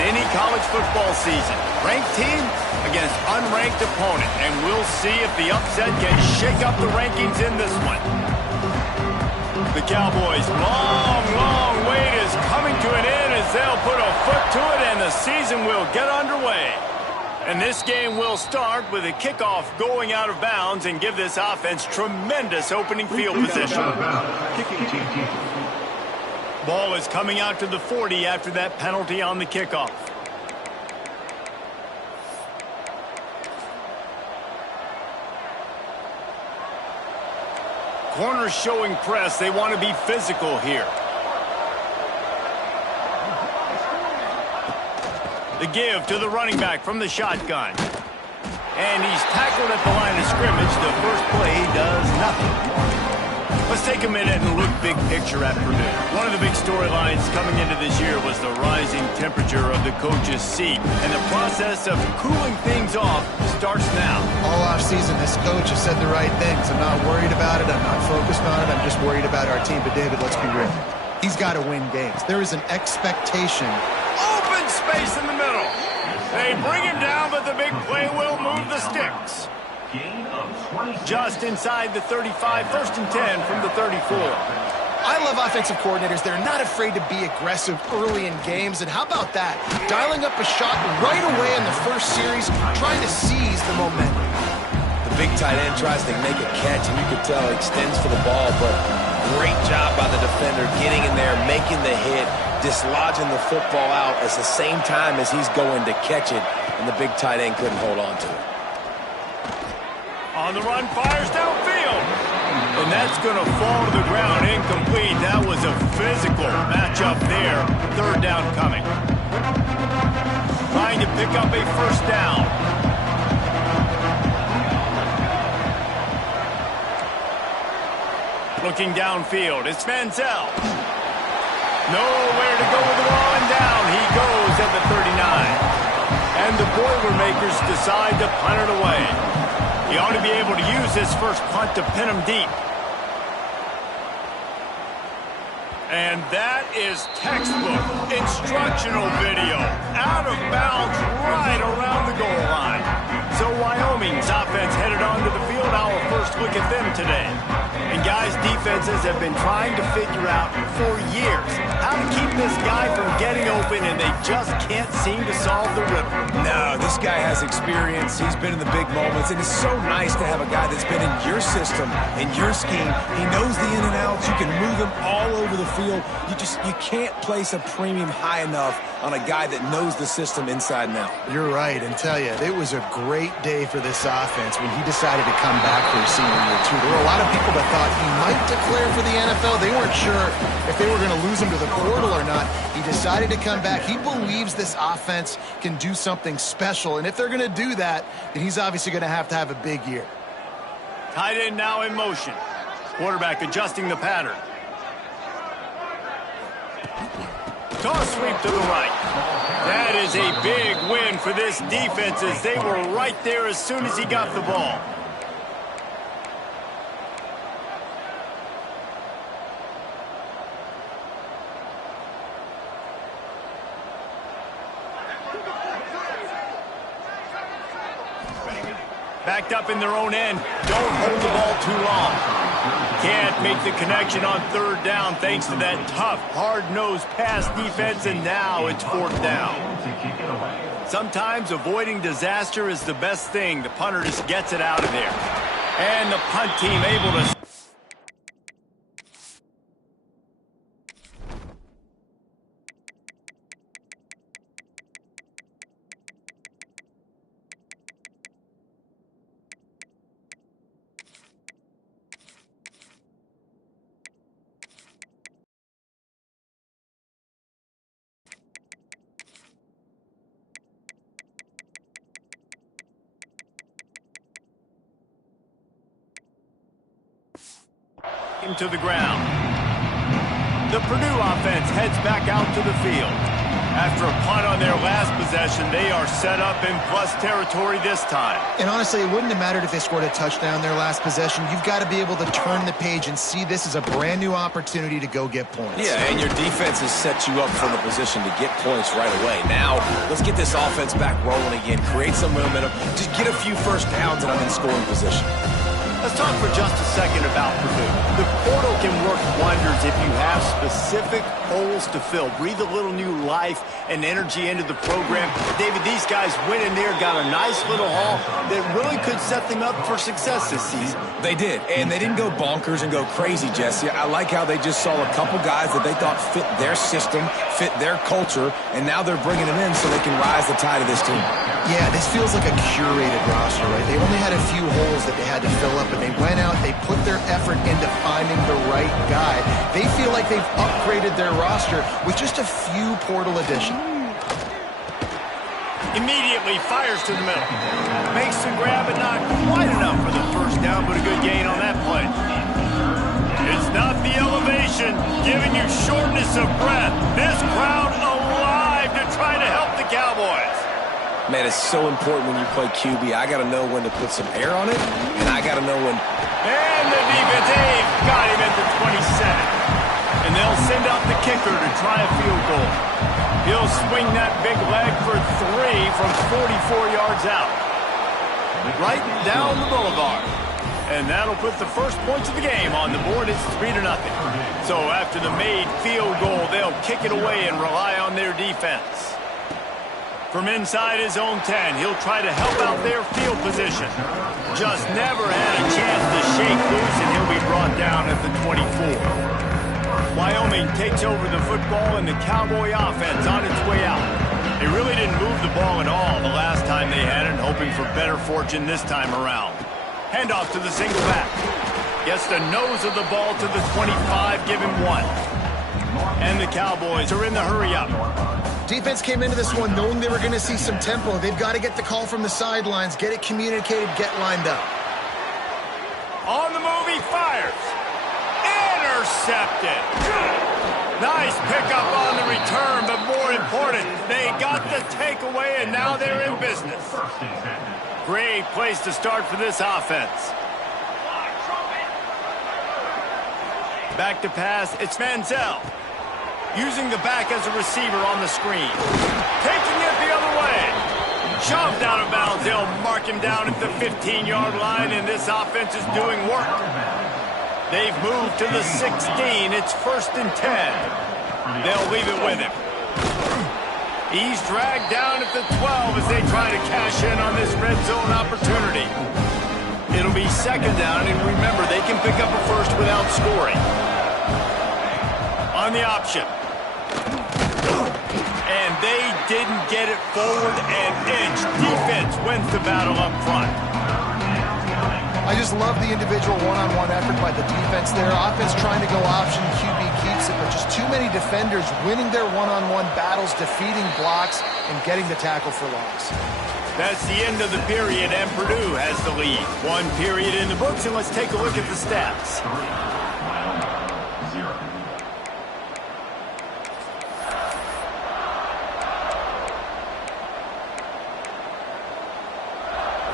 any college football season. Ranked team against unranked opponent, and we'll see if the upset can shake up the rankings in this one. The Cowboys' long wait is coming to an end as they'll put a foot to it, and the season will get underway. And this game will start with a kickoff going out of bounds and give this offense tremendous opening field position. Ball is coming out to the 40 after that penalty on the kickoff. Corners showing press. They want to be physical here. The give to the running back from the shotgun. And he's tackled at the line of scrimmage. The first play does nothing. Let's take a minute and look big picture at Purdue. One of the big storylines coming into this year was the rising temperature of the coach's seat. And the process of cooling things off starts now. All offseason, this coach has said the right things. I'm not worried about it. I'm not focused on it. I'm just worried about our team. But, David, let's be real. He's got to win games. There is an expectation. Open space in the middle. They bring him down, but the big play will move the sticks. Just inside the 35, 1st and 10 from the 34. I love offensive coordinators. They're not afraid to be aggressive early in games. And how about that? Dialing up a shot right away in the first series, trying to seize the momentum. The big tight end tries to make a catch, and you can tell he extends for the ball, but great job by the defender getting in there, making the hit, dislodging the football out at the same time as he's going to catch it, and the big tight end couldn't hold on to it. On the run, fires downfield. And that's going to fall to the ground incomplete. That was a physical matchup there. 3rd down coming. Trying to pick up a 1st down. Looking downfield, it's Manziel. Nowhere to go with the ball, and down he goes at the 39. And the Boilermakers decide to punt it away. He ought to be able to use this first punt to pin him deep. And that is textbook instructional video. Out of bounds right around the goal line. So Wyoming's offense headed onto the field. Our first look at them today. And guys, defenses have been trying to figure out for years how to keep this guy from getting open, and they just can't seem to solve the riddle. No, this guy has experience. He's been in the big moments, and it's so nice to have a guy that's been in your system, in your scheme. He knows the in and outs. You can move him all over the field. You can't place a premium high enough on a guy that knows the system inside and out. You're right, and tell you, it was a great day for this offense when he decided to come back for his senior year, too. There were a lot of people that thought he might declare for the NFL. They weren't sure if they were going to lose him to the portal or not. He decided to come back. He believes this offense can do something special, and if they're going to do that, then he's obviously going to have a big year. Tight end now in motion. Quarterback adjusting the pattern. Toss sweep to the right. That is a big win for this defense as they were right there as soon as he got the ball. Backed up in their own end. Don't hold the ball too long. Can't make the connection on 3rd down thanks to that tough, hard-nosed pass defense, and now it's 4th down. Sometimes avoiding disaster is the best thing. The punter just gets it out of there. And the punt team able to... to the ground. The Purdue offense heads back out to the field. After a punt on their last possession, they are set up in plus territory this time. And honestly, it wouldn't have mattered if they scored a touchdown their last possession. You've got to be able to turn the page and see this as a brand new opportunity to go get points. Yeah, and your defense has set you up for the position to get points right away. Now, let's get this offense back rolling again, create some momentum, just get a few first downs and I'm in scoring position. Let's talk for just a second about Purdue. The portal can work wonders if you have specific holes to fill. Breathe a little new life and energy into the program. David, these guys went in there, got a nice little haul that really could set them up for success this season. They did, and they didn't go bonkers and go crazy, Jesse. I like how they just saw a couple guys that they thought fit their system, fit their culture, and now they're bringing them in so they can rise the tide of this team. Yeah, this feels like a curated roster, right? They only had a few holes that they had to fill up, and they went out, they put their effort into finding the right guy. They feel like they've upgraded their roster with just a few portal additions. Immediately fires to the middle. Makes the grab, but not quite enough for the first down, but a good gain on that play. It's not the elevation giving you shortness of breath. This crowd alive to try to help the Cowboys. Man, it's so important when you play QB. I got to know when to put some air on it, and I got to know when. And the defense, they've got him at the 27. And they'll send out the kicker to try a field goal. He'll swing that big leg for 3 from 44 yards out. Right down the boulevard. And that'll put the first points of the game on the board. It's 3-0. So after the made field goal, they'll kick it away and rely on their defense. From inside his own 10, he'll try to help out their field position. Just never had a chance to shake loose, and he'll be brought down at the 24. Wyoming takes over the football, and the Cowboy offense on its way out. They really didn't move the ball at all the last time they had it, hoping for better fortune this time around. Handoff to the single back. Gets the nose of the ball to the 25, give him 1. And the Cowboys are in the hurry-up. Defense came into this one knowing they were going to see some tempo. They've got to get the call from the sidelines, get it communicated, get lined up. On the move, he fires. Intercepted. Nice pickup on the return, but more important, they got the takeaway, and now they're in business. Great place to start for this offense. Back to pass, it's Manziel. Using the back as a receiver on the screen. Taking it the other way. Shoved out of bounds. They'll mark him down at the 15-yard line, and this offense is doing work. They've moved to the 16. It's 1st and 10. They'll leave it with him. He's dragged down at the 12 as they try to cash in on this red zone opportunity. It'll be 2nd down, and remember, they can pick up a first without scoring. On the option. And they didn't get it forward an inch. Defense wins the battle up front. I just love the individual one-on-one effort by the defense there. Offense trying to go option, QB keeps it, but just too many defenders winning their one-on-one battles, defeating blocks, and getting the tackle for loss. That's the end of the period, and Purdue has the lead. 1 period in the books, and let's take a look at the stats.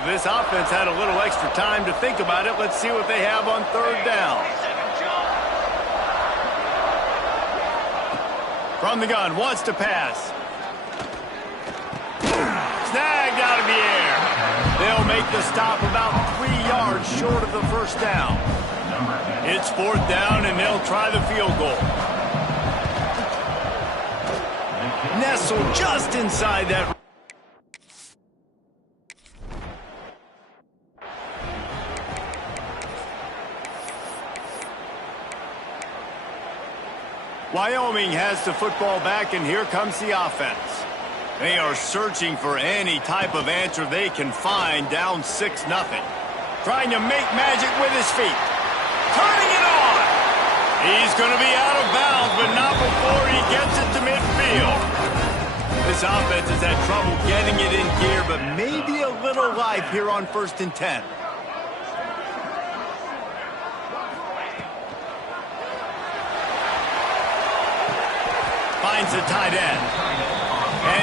This offense had a little extra time to think about it. Let's see what they have on 3rd down. From the gun, wants to pass. Snagged out of the air. They'll make the stop about 3 yards short of the first down. It's 4th down, and they'll try the field goal. Nestled just inside that. Wyoming has the football back, and here comes the offense. They are searching for any type of answer they can find, down 6-0. Trying to make magic with his feet. Turning it on. He's going to be out of bounds, but not before he gets it to midfield. This offense has had trouble getting it in gear, but maybe a little life here on 1st and 10. Finds the tight end.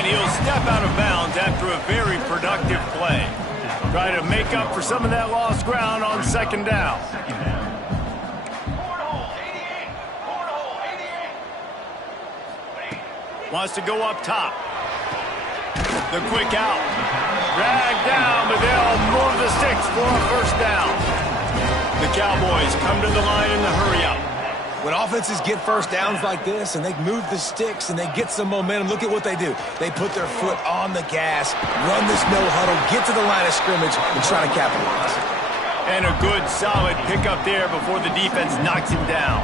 And he'll step out of bounds after a very productive play. Try to make up for some of that lost ground on second down. Wants to go up top. The quick out. Dragged down, but they'll move the sticks for a first down. The Cowboys come to the line in the hurry-up. When offenses get first downs like this and they move the sticks and they get some momentum, look at what they do. They put their foot on the gas, run this no huddle, get to the line of scrimmage, and try to capitalize. And a good, solid pickup there before the defense knocks him down.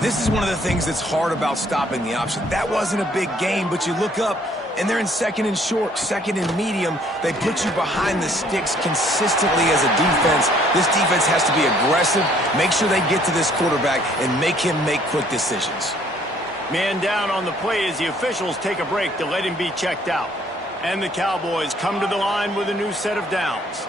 This is one of the things that's hard about stopping the option. That wasn't a big gain, but you look up, and they're in second and short, second and medium. They put you behind the sticks consistently as a defense. This defense has to be aggressive, make sure they get to this quarterback, and make him make quick decisions. Man down on the play as the officials take a break to let him be checked out. And the Cowboys come to the line with a new set of downs.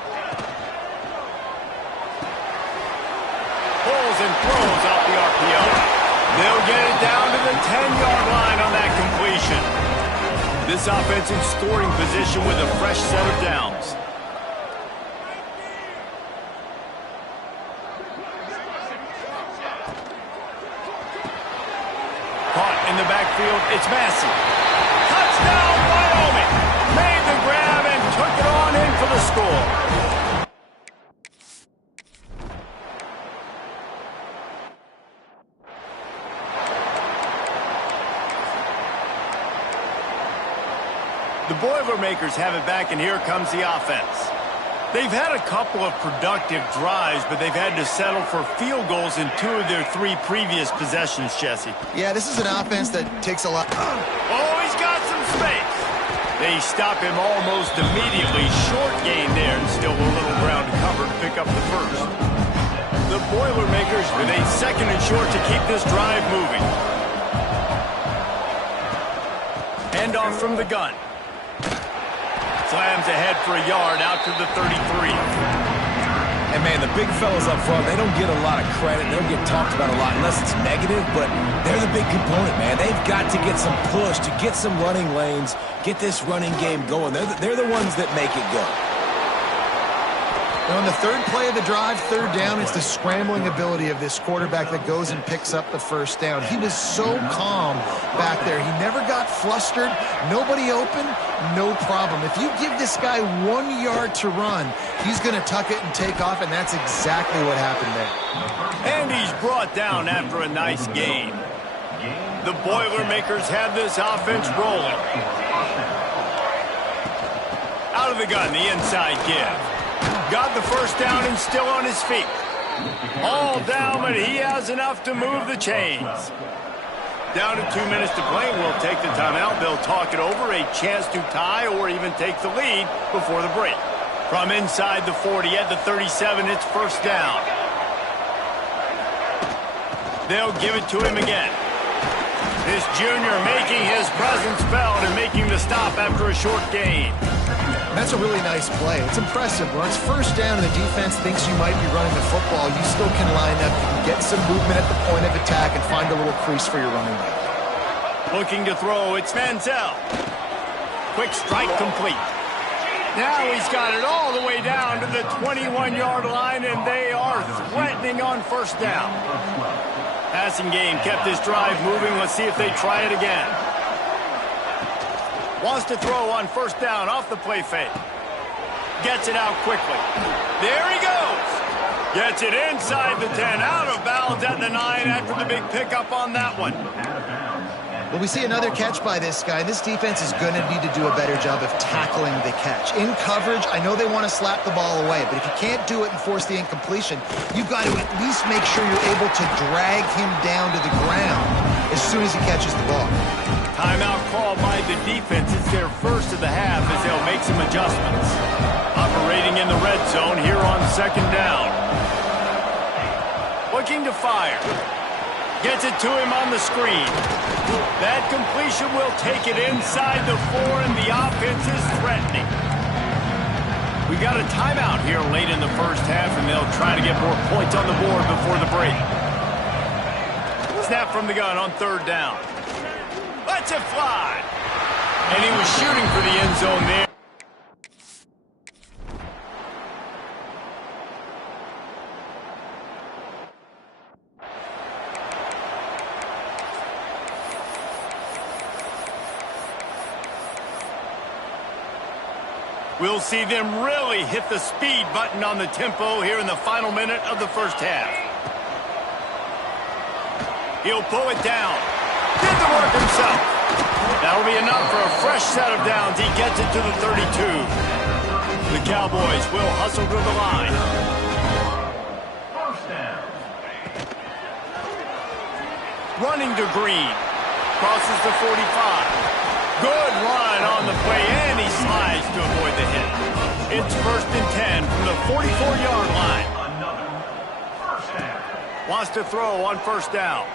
Pulls and throws off the RPO. They'll get it down to the 10-yard line on that completion. This offense in scoring position with a fresh set of downs. Caught in the backfield, it's Massey. Touchdown, Wyoming! Made the grab and took it on in for the score. The Boilermakers have it back, and here comes the offense. They've had a couple of productive drives, but they've had to settle for field goals in 2 of their 3 previous possessions, Jesse. Yeah, this is an offense that takes a lot. Oh, he's got some space. They stop him almost immediately. Short gain there, and still a little ground to cover to pick up the first. The Boilermakers with a second and short to keep this drive moving. Hand off from the gun. Slams ahead for a yard out to the 33. And, man, the big fellas up front, they don't get a lot of credit. They don't get talked about a lot unless it's negative, but they're the big component, man. They've got to get some push, to get some running lanes, get this running game going. They're the ones that make it go. On the third play of the drive, third down, it's the scrambling ability of this quarterback that goes and picks up the first down. He was so calm back there. He never got flustered. Nobody open, no problem. If you give this guy 1 yard to run, he's going to tuck it and take off, and that's exactly what happened there. And he's brought down after a nice gain. The Boilermakers have this offense rolling. Out of the gun, the inside give. Got the first down and still on his feet. All down, but he has enough to move the chains. Down to 2 minutes to play. We'll take the timeout. They'll talk it over. A chance to tie or even take the lead before the break. From inside the 40 at the 37, it's first down. They'll give it to him again. This junior making his presence felt and making the stop after a short gain. That's a really nice play. It's impressive. When it's first down and the defense thinks you might be running the football, you still can line up, you can get some movement at the point of attack and find a little crease for your running back. Looking to throw, it's Manziel. Quick strike complete. Now he's got it all the way down to the 21-yard line, and they are threatening on first down. Passing game kept this drive moving. Let's see if they try it again. Wants to throw on first down off the play fake. Gets it out quickly. There he goes. Gets it inside the 10, out of bounds at the 9 after the big pickup on that one. Well, we see another catch by this guy. This defense is going to need to do a better job of tackling the catch. In coverage, I know they want to slap the ball away, but if you can't do it and force the incompletion, you've got to at least make sure you're able to drag him down to the ground as soon as he catches the ball. Timeout called by the defense. It's their first of the half as they'll make some adjustments. Operating in the red zone here on second down. Looking to fire. Gets it to him on the screen. That completion will take it inside the 4, and the offense is threatening. We got a timeout here late in the first half, and they'll try to get more points on the board before the break. Snap from the gun on third down. Lets it fly. And he was shooting for the end zone there. We'll see them really hit the speed button on the tempo here in the final minute of the first half. He'll pull it down. Did the work himself. That'll be enough for a fresh set of downs. He gets it to the 32. The Cowboys will hustle to the line. First down. Running to Green. Crosses the 45. Good run on the play, and he slides to avoid the hit. It's 1st and 10 from the 44-yard line. Another first down. Wants to throw on 1st down.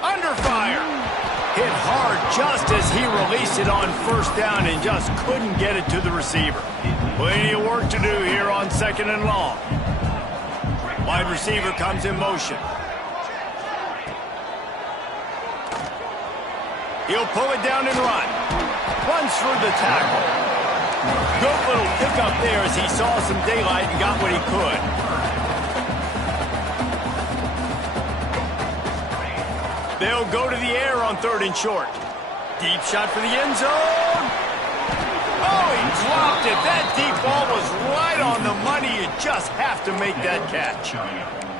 Under fire. Hit hard just as he released it on 1st down and just couldn't get it to the receiver. Plenty of work to do here on 2nd and long. Wide receiver comes in motion. He'll pull it down and run. Runs through the tackle. Good little pickup there as he saw some daylight and got what he could. They'll go to the air on 3rd and short. Deep shot for the end zone. Oh, he dropped it. That deep ball was right on the money. You just have to make that catch.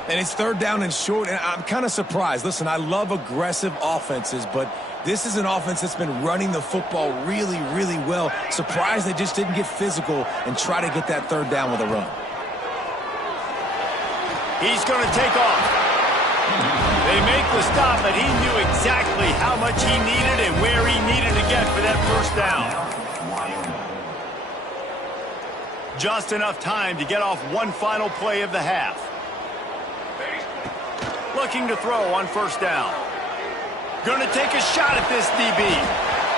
And it's 3rd down and short, and I'm kind of surprised. Listen, I love aggressive offenses, but this is an offense that's been running the football really, really well. Surprised they just didn't get physical and try to get that 3rd down with a run. He's going to take off. They make the stop, but he knew exactly how much he needed and where he needed to get for that 1st down. Just enough time to get off one final play of the half. Looking to throw on 1st down. Going to take a shot at this DB.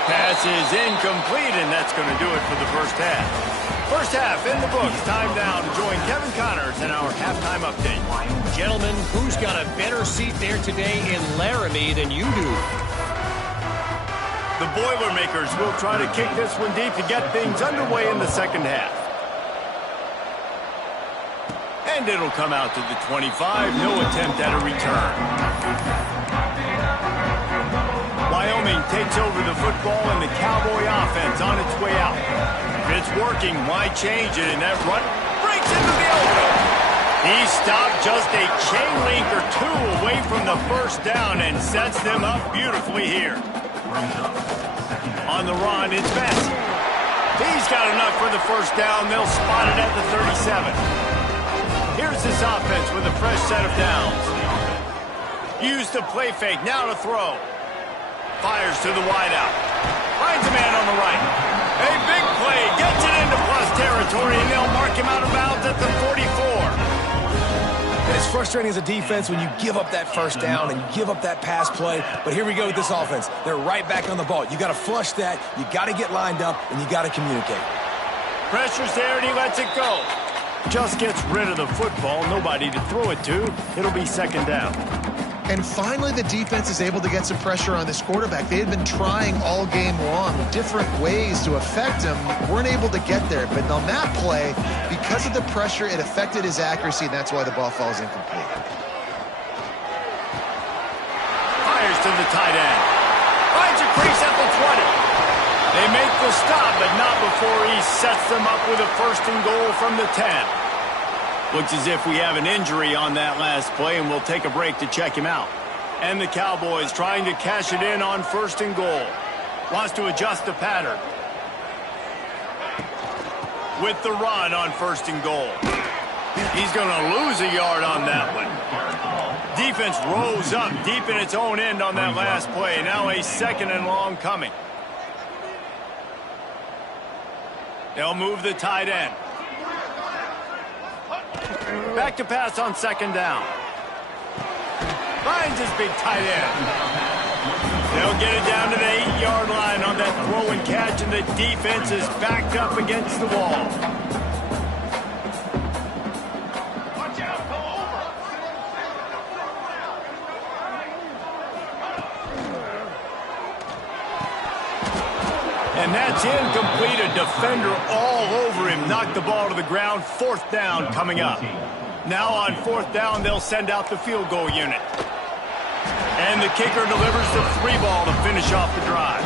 Pass is incomplete, and that's going to do it for the 1st half. 1st half in the books. Time now to join Kevin Connors in our halftime update. Gentlemen, who's got a better seat there today in Laramie than you do? The Boilermakers will try to kick this one deep to get things underway in the 2nd half. And it'll come out to the 25. No attempt at a return. Wyoming takes over the football, and the Cowboy offense on its way out. If it's working, why change it? And that run breaks into the open. He stopped just a chain link or two away from the 1st down and sets them up beautifully here. On the run, it's Massey. He's got enough for the 1st down. They'll spot it at the 37. Here's this offense with a fresh set of downs. Use the play fake, now to throw. Fires to the wideout. Finds a man on the right. A big play, gets it into plus territory, and they'll mark him out of bounds at the 44. And it's frustrating as a defense when you give up that 1st down and you give up that pass play. But here we go with this offense. They're right back on the ball. You got to flush that, you got to get lined up, and you got to communicate. Pressure's there, and he lets it go. Just gets rid of the football, nobody to throw it to. It'll be 2nd down. And finally, the defense is able to get some pressure on this quarterback. They had been trying all game long different ways to affect him. Weren't able to get there. But on that play, because of the pressure, it affected his accuracy, and that's why the ball falls incomplete. Fires to the tight end. Finds a crease at the 20. They make the stop, but not before he sets them up with a 1st and goal from the 10. Looks as if we have an injury on that last play, and we'll take a break to check him out. And the Cowboys trying to cash it in on 1st and goal. Wants to adjust the pattern. With the run on 1st and goal. He's going to lose a yard on that one. Defense rose up deep in its own end on that last play. Now a 2nd and long coming. They'll move the tight end. Back to pass on 2nd down. Finds his big tight end. They'll get it down to the 8-yard line on that throw and catch, and the defense is backed up against the wall. Watch out, go over. And that's incomplete. A defender all over him. Knocked the ball to the ground. 4th down coming up. Now on 4th down, they'll send out the field goal unit. And the kicker delivers the 3 ball to finish off the drive.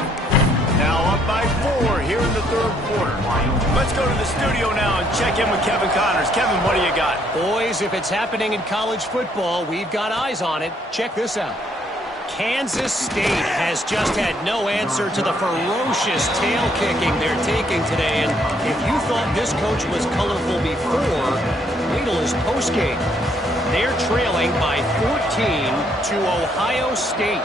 Now up by 4 here in the 3rd quarter. Let's go to the studio now and check in with Kevin Connors. Kevin, what do you got? Boys, if it's happening in college football, we've got eyes on it. Check this out. Kansas State has just had no answer to the ferocious tail kicking they're taking today. And if you thought this coach was colorful before, wait till his postgame. They're trailing by 14 to Ohio State.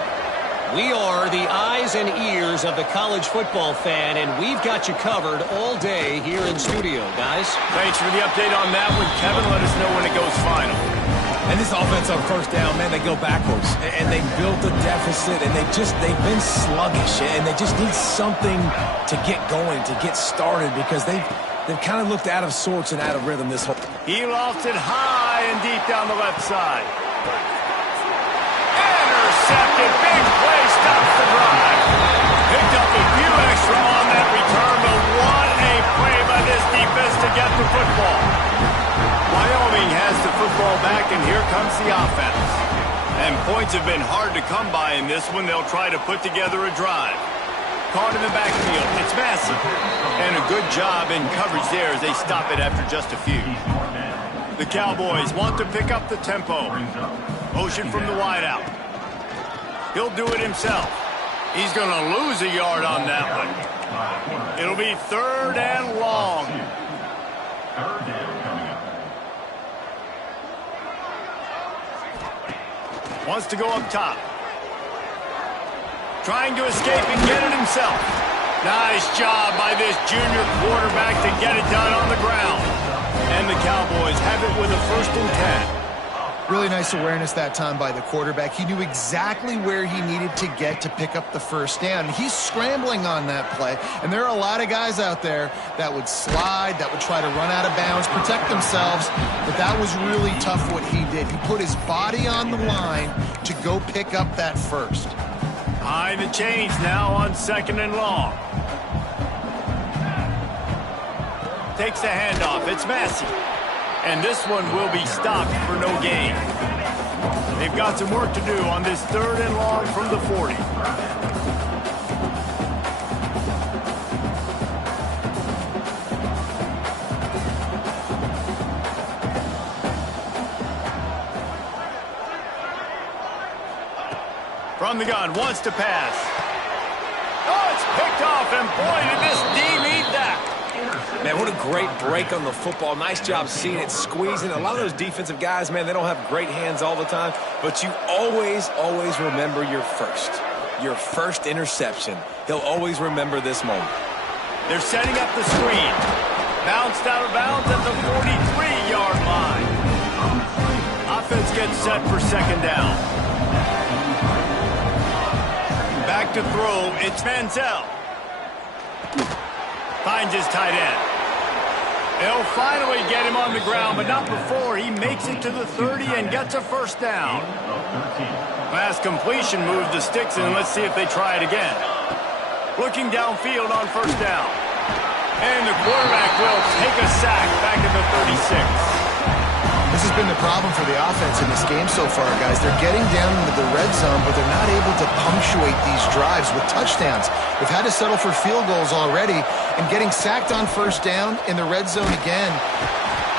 We are the eyes and ears of the college football fan, and we've got you covered all day here in studio, guys. Thanks for the update on that one, Kevin. Let us know when it goes final. And this offense on 1st down, man, they go backwards. And they built a deficit, and they've been sluggish. And they just need something to get going, to get started, because they've kind of looked out of sorts and out of rhythm this whole. He lofts it high and deep down the left side. Intercepted. Big play stops the drive. Picked up a few extra on that return, but what a play by this defense to get the football. Wyoming has the football back, and here comes the offense. And points have been hard to come by in this one. They'll try to put together a drive. Caught in the backfield. It's Massey. And a good job in coverage there as they stop it after just a few. The Cowboys want to pick up the tempo. Motion from the wideout. He'll do it himself. He's going to lose a yard on that one. It'll be 3rd and long. Wants to go up top. Trying to escape and get it himself. Nice job by this junior quarterback to get it done on the ground. And the Cowboys have it with a 1st and 10. Really nice awareness that time by the quarterback. He knew exactly where he needed to get to pick up the 1st down. He's scrambling on that play, and there are a lot of guys out there that would slide, that would try to run out of bounds, protect themselves, but that was really tough what he did. He put his body on the line to go pick up that 1st. High the chains now on 2nd and long. Takes the handoff. It's Massey. And this one will be stopped for no gain. They've got some work to do on this 3rd and long from the 40. From the gun, wants to pass. Oh, it's picked off, and boy, did this D need that. Man, what a great break on the football. Nice job seeing it, squeezing. A lot of those defensive guys, man, they don't have great hands all the time, but you always remember your first interception. He'll always remember this moment. They're setting up the screen. Bounced out of bounds at the 43-yard line. Offense gets set for 2nd down. Back to throw, it's Manziel. Finds his tight end. They'll finally get him on the ground, but not before he makes it to the 30 and gets a 1st down. Last completion moved the sticks in. Let's see if they try it again. Looking downfield on 1st down. And the quarterback will take a sack back at the 36. This has been the problem for the offense in this game so far, guys. They're getting down into the red zone, but they're not able to punctuate these drives with touchdowns. They've had to settle for field goals already, and getting sacked on 1st down in the red zone again.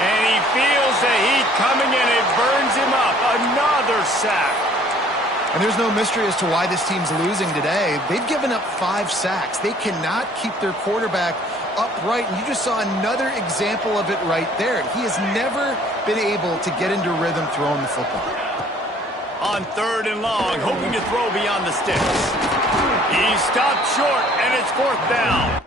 And he feels the heat coming, and it burns him up. Another sack. And there's no mystery as to why this team's losing today. They've given up 5 sacks. They cannot keep their quarterback upright, and you just saw another example of it right there. He has never been able to get into rhythm throwing the football. On 3rd and long, hoping to throw beyond the sticks. He stopped short, and it's 4th down.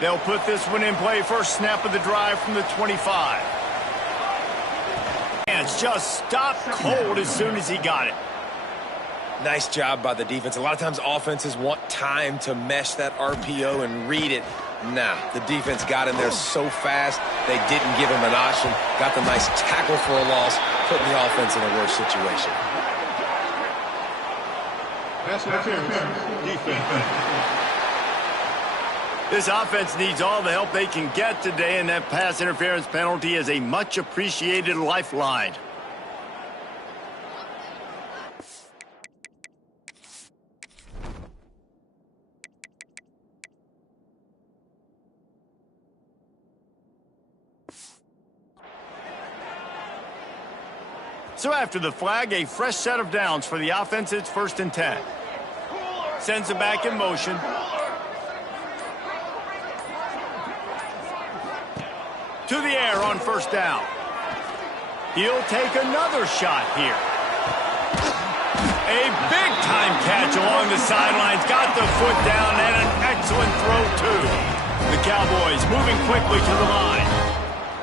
They'll put this one in play. First snap of the drive from the 25. And just stopped cold as soon as he got it. Nice job by the defense. A lot of times offenses want time to mesh that RPO and read it. Nah, the defense got in there so fast, they didn't give him an option. Got the nice tackle for a loss, putting the offense in a worse situation. This offense needs all the help they can get today, and that pass interference penalty is a much-appreciated lifeline. So after the flag, a fresh set of downs for the offense. It's 1st and 10. Sends it back in motion. To the air on 1st down. He'll take another shot here. A big-time catch along the sidelines. Got the foot down and an excellent throw, too. The Cowboys moving quickly to the line.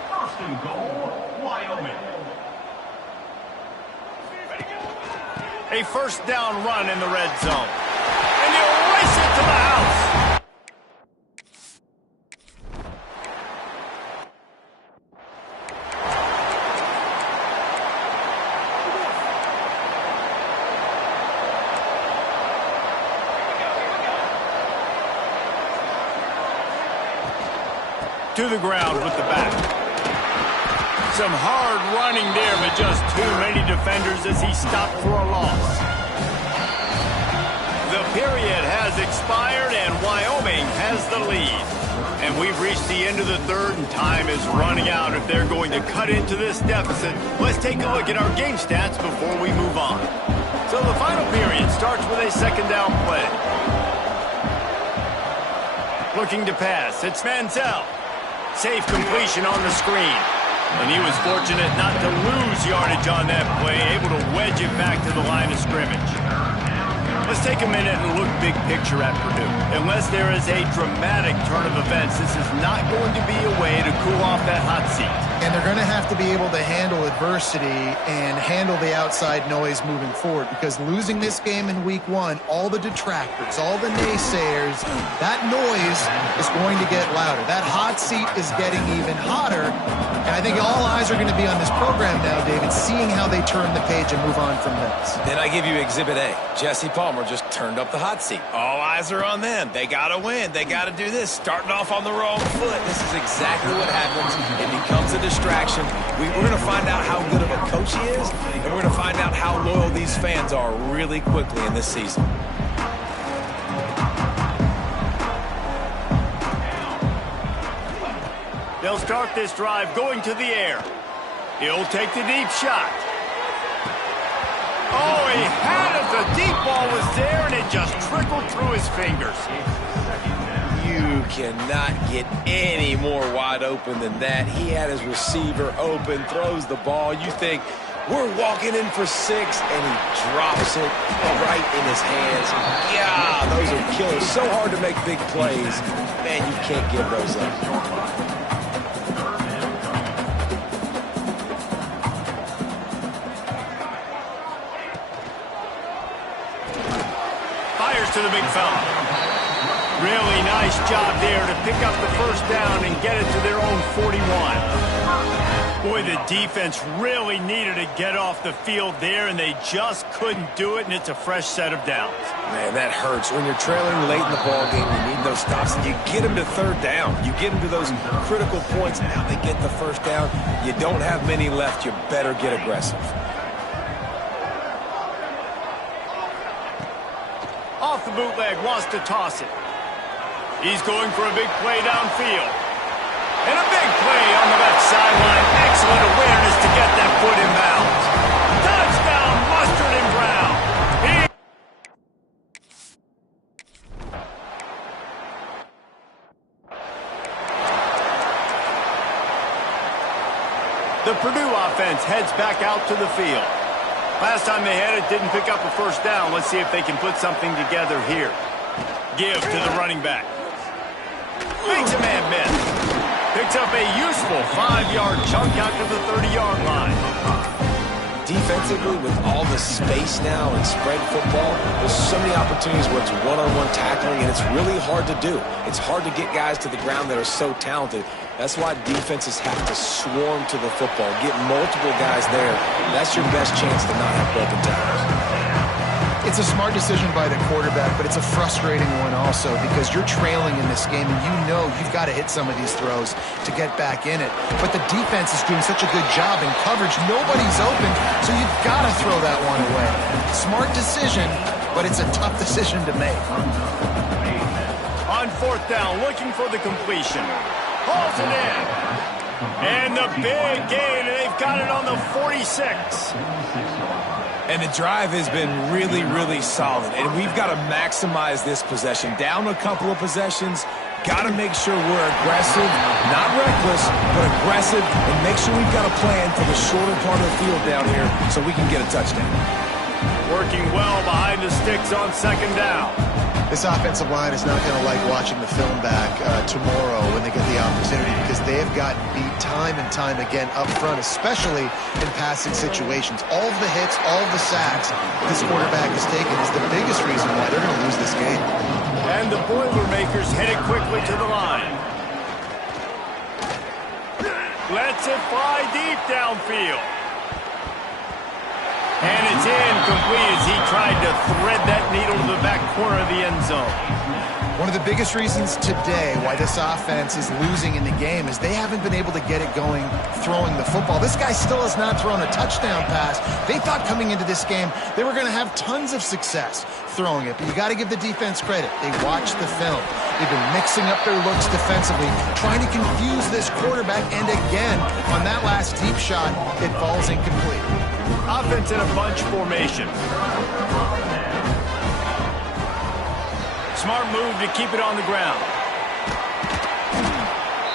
1st and goal, Wyoming. A 1st down run in the red zone. And he'll race it to the house. To the ground with the back. Some hard running there, but just too many defenders as he stopped for a loss. The period has expired, and Wyoming has the lead. And we've reached the end of the 3rd, and time is running out if they're going to cut into this deficit. Let's take a look at our game stats before we move on. So the final period starts with a 2nd down play. Looking to pass, it's Manziel. Safe completion on the screen. And he was fortunate not to lose yardage on that play, able to wedge it back to the line of scrimmage. Let's take a minute and look big picture at Purdue. Unless there is a dramatic turn of events, this is not going to be a way to cool off that hot seat. And they're going to have to be able to handle adversity and handle the outside noise moving forward, because losing this game in week 1, all the detractors, all the naysayers, that noise is going to get louder. That hot seat is getting even hotter. And I think all eyes are going to be on this program now, David, seeing how they turn the page and move on from this. Then I give you Exhibit A. Jesse Palmer just turned up the hot seat. All eyes are on them. They got to win. They got to do this. Starting off on the wrong foot. This is exactly what happens. It becomes a distraction. We're going to find out how good of a coach he is, and we're going to find out how loyal these fans are really quickly in this season. They'll start this drive going to the air. He'll take the deep shot. Oh, he had it. The deep ball was there, and it just trickled through his fingers. You cannot get any more wide open than that. He had his receiver open, throws the ball. You think, we're walking in for 6, and he drops it right in his hands. Yeah, those are killers. So hard to make big plays. Man, you can't give those up. To the big fella. Really nice job there to pick up the 1st down and get it to their own 41. Boy, the defense really needed to get off the field there, and they just couldn't do it, and it's a fresh set of downs. Man, that hurts. When you're trailing late in the ball game, you need those stops, and you get them to 3rd down. You get them to those critical points, and now they get the 1st down. You don't have many left. You better get aggressive. Off the bootleg, wants to toss it. He's going for a big play downfield. And a big play on the left sideline. Excellent awareness to get that foot in bounds. Touchdown, Mustard and Brown. The Purdue offense heads back out to the field. Last time they had it, didn't pick up a 1st down. Let's see if they can put something together here. Give to the running back. Makes a man miss. Picks up a useful 5-yard chunk out to the 30-yard line. defensively, with all the space now and spread football, there's so many opportunities where it's one-on-one tackling, and it's really hard to do. It's hard to get guys to the ground that are so talented. That's why defenses have to swarm to the football, get multiple guys there. That's your best chance to not have broken tackles. It's a smart decision by the quarterback, but it's a frustrating one also because you're trailing in this game and you know you've got to hit some of these throws to get back in it. But the defense is doing such a good job in coverage. Nobody's open, so you've got to throw that one away. Smart decision, but it's a tough decision to make. On fourth down, looking for the completion. Hauls it in. And the big gain, and they've got it on the 46. And the drive has been really, really solid. And we've got to maximize this possession. Down a couple of possessions. Got to make sure we're aggressive, not reckless, but aggressive, and make sure we've got a plan for the shorter part of the field down here so we can get a touchdown. Working well behind the sticks on second down. This offensive line is not going to like watching the film back tomorrow when they get the opportunity because they have gotten beat time and time again up front, especially in passing situations. All of the hits, all of the sacks this quarterback has taken is the biggest reason why they're going to lose this game. And the Boilermakers headed quickly to the line. Lets it fly deep downfield. And it's incomplete as he tried to thread that needle to the back corner of the end zone. One of the biggest reasons today why this offense is losing in the game is they haven't been able to get it going throwing the football. This guy still has not thrown a touchdown pass. They thought coming into this game they were going to have tons of success throwing it, but you got to give the defense credit. They watched the film. They've been mixing up their looks defensively, trying to confuse this quarterback, and again, on that last deep shot, it falls incomplete. Offense in a bunch formation. Smart move to keep it on the ground.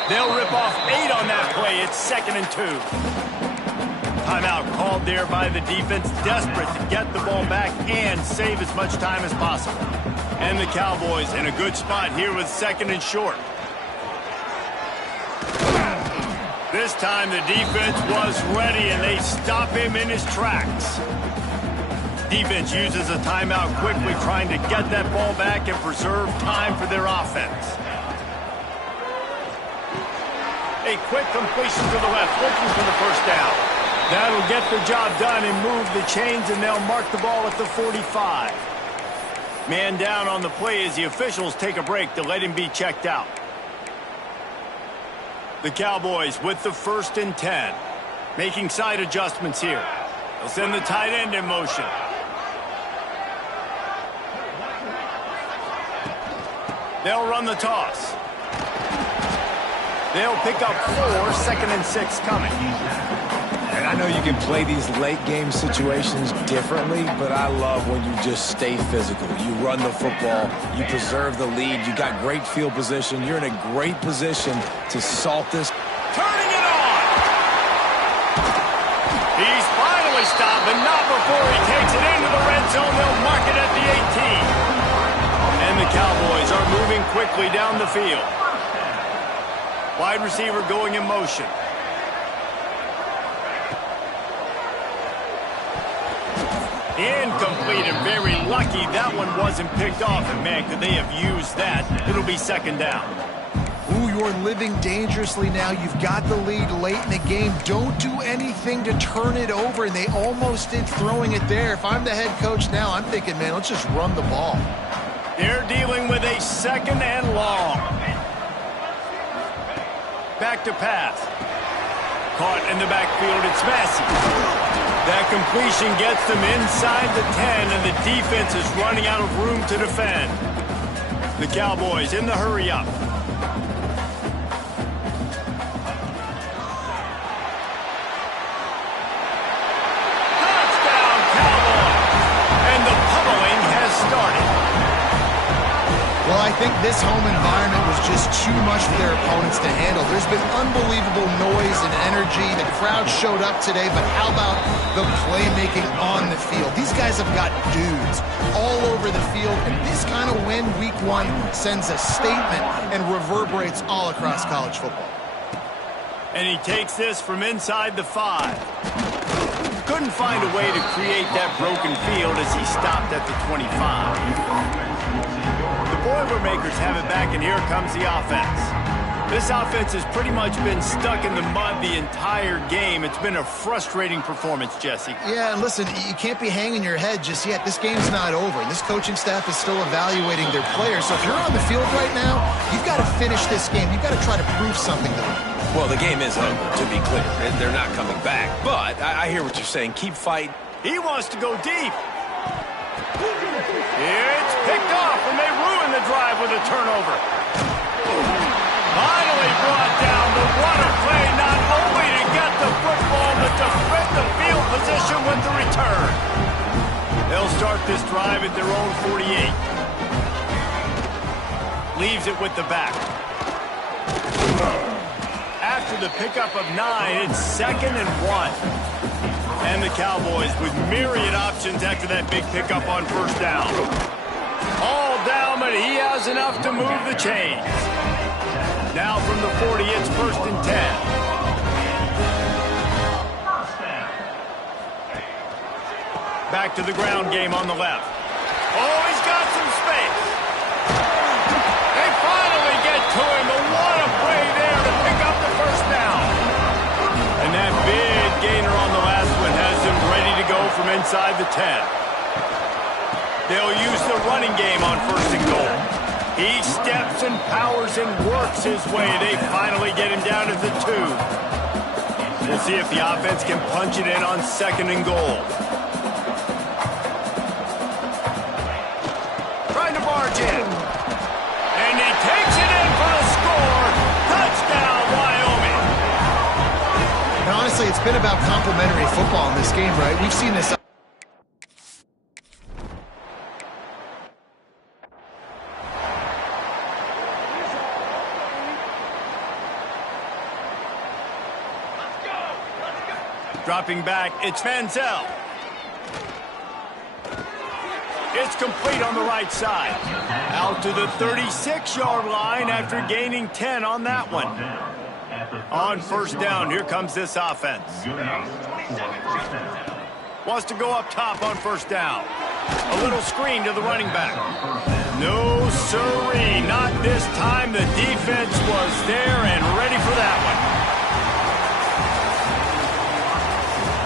They'll rip off 8 on that play. It's 2nd and 2. Timeout called there by the defense, desperate to get the ball back and save as much time as possible. And the Cowboys in a good spot here with 2nd and short. This time the defense was ready, and they stop him in his tracks. Defense uses a timeout quickly, trying to get that ball back and preserve time for their offense. A quick completion to the left, looking for the first down. That'll get the job done and move the chains, and they'll mark the ball at the 45. Man down on the play as the officials take a break to let him be checked out. The Cowboys with the 1st and 10. Making side adjustments here. They'll send the tight end in motion. They'll run the toss. They'll pick up 4, 2nd and 6 coming. And I know you can play these late game situations differently, but I love when you just stay physical. You run the football, you preserve the lead, you got great field position, you're in a great position to salt this. Turning it on! He's finally stopped, but not before he takes it into the red zone. They'll mark it at the 18. And the Cowboys are moving quickly down the field. Wide receiver going in motion. Incomplete, and very lucky that one wasn't picked off. And man, could they have used that? It'll be 2nd down. Ooh, you're living dangerously now. You've got the lead late in the game. Don't do anything to turn it over, and they almost did throwing it there. If I'm the head coach now, I'm thinking, man, let's just run the ball. They're dealing with a 2nd and long. Back to pass. Caught in the backfield, it's Massey. That completion gets them inside the 10, and the defense is running out of room to defend. The Cowboys in the hurry-up. Touchdown, Cowboys! And the pummeling has started. Well, I think this home environment was just too much for their opponents to handle. There's been unbelievable noise and energy. The crowd showed up today, but how about the playmaking on the field? These guys have got dudes all over the field, and this kind of win week 1 sends a statement and reverberates all across college football. And he takes this from inside the 5. couldn't find a way to create that broken field as he stopped at the 25. The Boilermakers have it back, and here comes the offense. This offense has pretty much been stuck in the mud the entire game. It's been a frustrating performance, Jesse. Yeah, and listen, you can't be hanging your head just yet. This game's not over, and this coaching staff is still evaluating their players. So if you're on the field right now, you've got to finish this game. You've got to try to prove something to them. Well, the game is over, to be clear. They're not coming back. But I hear what you're saying. Keep fighting. He wants to go deep. It's picked off, and they ruin the drive with a turnover. Finally brought down. The water play, not only to get the football, but to fit the field position with the return. They'll start this drive at their own 48. Leaves it with the back. After the pickup of 9, it's 2nd and 1. And the Cowboys with myriad options after that big pickup on first down. All down, but he has enough to move the chains. Now from the 40, it's 1st and 10. Back to the ground game on the left. Oh, he's got some space. They finally get to him, but what a play there to pick up the first down. And that big gainer on the last one has him ready to go from inside the 10. They'll use the running game on 1st and goal. He steps and powers and works his way. They finally get him down at the 2. We'll see if the offense can punch it in on 2nd and goal. Trying to barge in. And he takes it in for the score. Touchdown, Wyoming. And honestly, it's been about complementary football in this game, right? We've seen this. Dropping back, it's Manziel. It's complete on the right side. Out to the 36-yard line after gaining 10 on that one. On first down, here comes this offense. Wants to go up top on first down. A little screen to the running back. No siree, not this time. The defense was there and ready for that one.